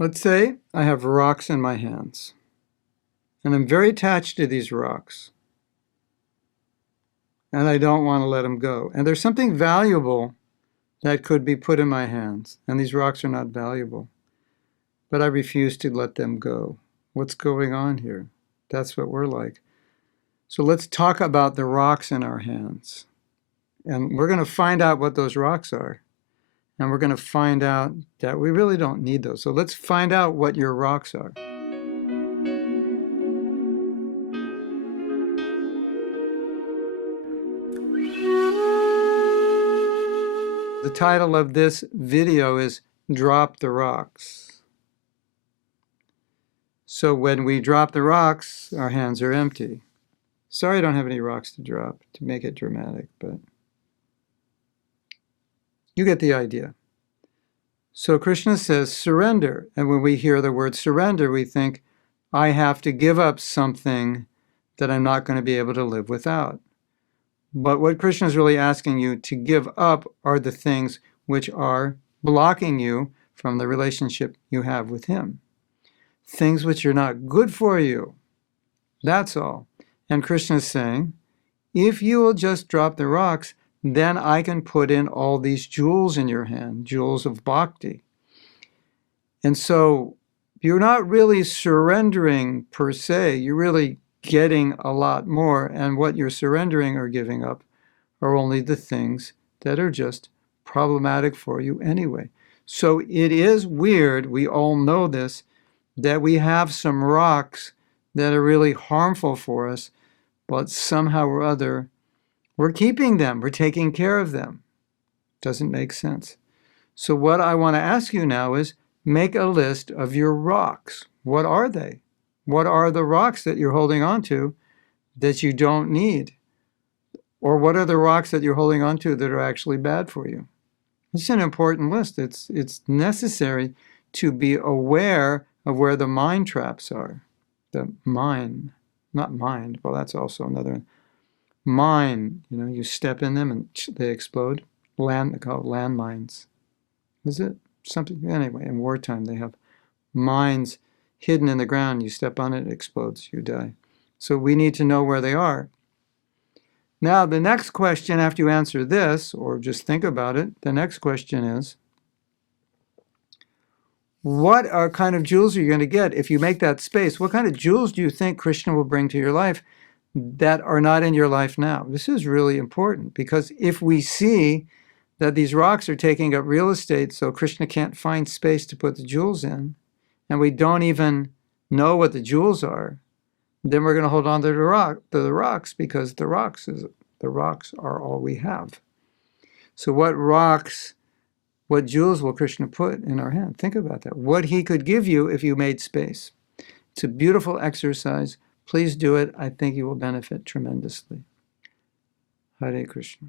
Let's say I have rocks in my hands, and I'm very attached to these rocks, and I don't want to let them go. And there's something valuable that could be put in my hands, and these rocks are not valuable, but I refuse to let them go. What's going on here? That's what we're like. So let's talk about the rocks in our hands. And we're going to find out what those rocks are. And we're going to find out that we really don't need those. So let's find out what your rocks are. The title of this video is Drop the Rocks. So when we drop the rocks, our hands are empty. Sorry I don't have any rocks to drop to make it dramatic, but you get the idea. So Krishna says surrender. And when we hear the word surrender, we think, I have to give up something that I'm not going to be able to live without. But what Krishna is really asking you to give up are the things which are blocking you from the relationship you have with him. Things which are not good for you. That's all. And Krishna is saying, if you will just drop the rocks, then I can put in all these jewels in your hand, jewels of bhakti. And so you're not really surrendering per se, you're really getting a lot more, and what you're surrendering or giving up are only the things that are just problematic for you anyway. So it is weird, we all know this, that we have some rocks that are really harmful for us, but somehow or other, we're keeping them, we're taking care of them. Doesn't make sense. So what I want to ask you now is, make a list of your rocks. What are they? What are the rocks that you're holding on to that you don't need? Or what are the rocks that you're holding on to that are actually bad for you? It's an important list. It's necessary to be aware of where the mind traps are. The mind, not mind, well, that's also another one. Mine, you step in them and they explode. They call it landmines. Is it something? Anyway, in wartime, they have mines hidden in the ground. You step on it, it explodes, you die. So we need to know where they are. Now, the next question after you answer this, or just think about it, the next question is, what kind of jewels are you going to get if you make that space? What kind of jewels do you think Krishna will bring to your life that are not in your life now? This is really important, because if we see that these rocks are taking up real estate so Krishna can't find space to put the jewels in, and we don't even know what the jewels are, then we're going to hold on to the rocks, because the rocks are all we have. So what jewels will Krishna put in our hand? Think about that. What he could give you if you made space. It's a beautiful exercise. Please do it. I think you will benefit tremendously. Hare Krishna.